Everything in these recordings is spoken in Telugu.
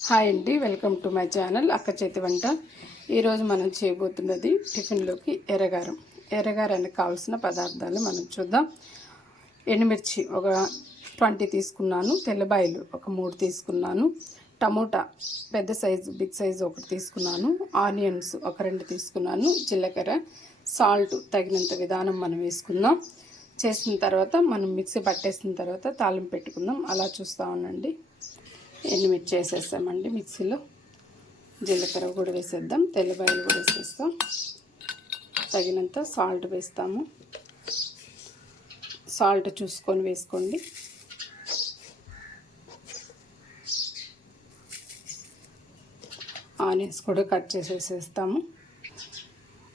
హాయ్ అండి వెల్కమ్ టు మై ఛానల్ అక్క చేతి వంట. ఈరోజు మనం చేయబోతున్నది టిఫిన్లోకి ఎర్రగారం. ఎర్రగారానికి కావాల్సిన పదార్థాలు మనం చూద్దాం. ఎండుమిర్చి ఒక ట్వంటీ తీసుకున్నాను తెల్లబాయలు ఒక మూడు తీసుకున్నాను టమోటా పెద్ద సైజు బిగ్ సైజు ఒకటి తీసుకున్నాను ఆనియన్స్ ఒక రెండు తీసుకున్నాను జీలకర్ర సాల్ట్ తగినంత విధానం మనం వేసుకుందాం. చేసిన తర్వాత మనం మిక్సీ పట్టేసిన తర్వాత తాళం పెట్టుకుందాం. అలా చూస్తూ ఉండండి. ఎండుమిర్చి వేసేస్తామండి మిక్సీలో. జీలకర్ర కూడా వేసేద్దాం తెల్లబాయలు కూడా వేసేస్తాం. తగినంత సాల్ట్ వేస్తాము. సాల్ట్ చూసుకొని వేసుకోండి. ఆనియన్స్ కూడా కట్ చేసేసేస్తాము.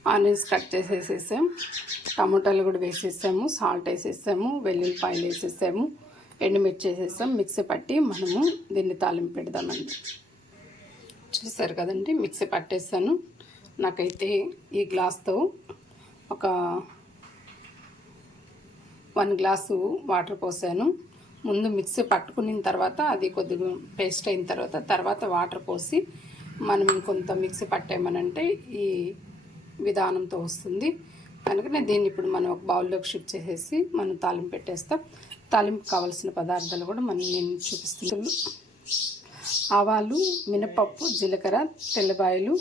ఆనియన్స్ కట్ చేసేసేసాం. టమాటాలు కూడా వేసేసాము. సాల్ట్ వేసేసాము. వెల్లుల్లిపాయలు వేసేసాము. ఎండుమిర్చి వేసేస్తాం మిక్సీ పట్టి మనము దీన్ని తాలింపు పెడదామండి. చూసారు కదండి మిక్సీ పట్టేసాను నాకైతే ఈ గ్లాస్తో ఒక వన్ గ్లాసు వాటర్ పోసాను. ముందు మిక్సీ పట్టుకున్న తర్వాత అది కొద్దిగా పేస్ట్ అయిన తర్వాత తర్వాత వాటర్ పోసి మనం ఇంకొంత మిక్సీ పట్టామనంటే ఈ విధానంతో వస్తుంది. కనుక నేను దీన్ని ఇప్పుడు మనం ఒక బౌల్లోకి షిఫ్ట్ చేసేసి మనం తాలింపు పెట్టేస్తాం. తాలింపు కావాల్సిన పదార్థాలు కూడా మనం నేను చూపిస్తున్నాను. ఆవాలు మినపప్పు జీలకర్ర తెల్లబాయలు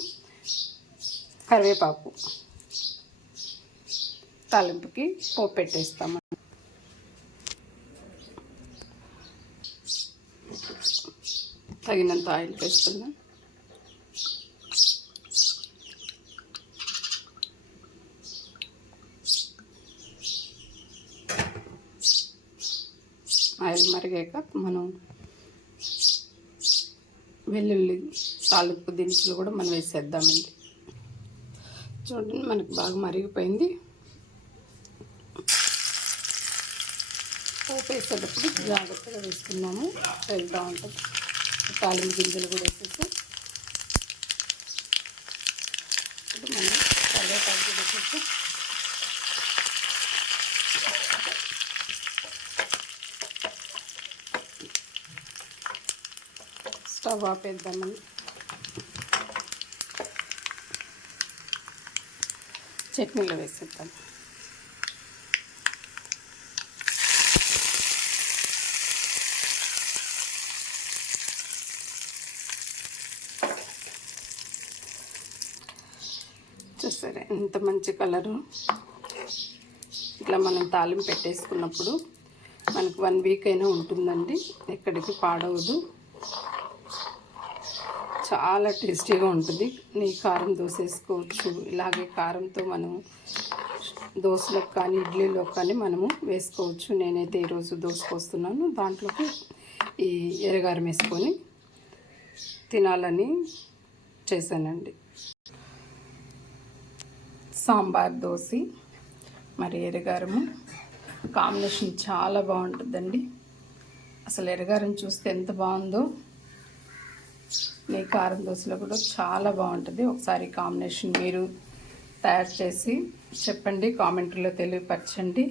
కరివేపాకు తాలింపుకి పోపు పెట్టేస్తాము తగినంత ఆయిల్ వేస్తున్నాను. ఆయిల్ మరిగాక మనం వెల్లుల్లి తాలింపు దినుసులు కూడా మనం వేసేద్దామండి. చూడండి మనకు బాగా మరిగిపోయింది. పోపు వేసేటప్పుడు జాగ్రత్తగా వేసుకున్నాము. వెళ్తూ ఉంటుంది తాలింపు గింజలు కూడా వేసేసి ఇప్పుడు మనం కరివేపాకు కూడా వేసేసి స్టవ్ ఆపేద్దామని. చట్నీలో వేసేద్దాం. చూసారా ఎంత మంచి కలరు? ఇట్లా మనం తాలింపు పెట్టేసుకున్నప్పుడు మనకు వన్ వీక్ అయినా ఉంటుందండి. ఎక్కడికి పాడవదు. చాలా టేస్టీగా ఉంటుంది. నీ కారం దోశ వేసుకోవచ్చు ఇలాగే కారంతో మనం దోశలకు కానీ ఇడ్లీలో కానీ మనము వేసుకోవచ్చు. నేనైతే ఈరోజు దోశ పోస్తున్నాను. దాంట్లోకి ఈ ఎర్రగారం వేసుకొని తినాలని చేశానండి. సాంబార్ దోశ మరి ఎర్రగారము. కాంబినేషన్ చాలా బాగుంటుందండి. అసలు ఎరగారం చూస్తే ఎంత బాగుందో ఈ కారం దోశలో కూడా చాలా బాగుంటుంది. ఒకసారి కాంబినేషన్ మీరు తయారు చేసి చెప్పండి కామెంట్లో తెలియపరచండి.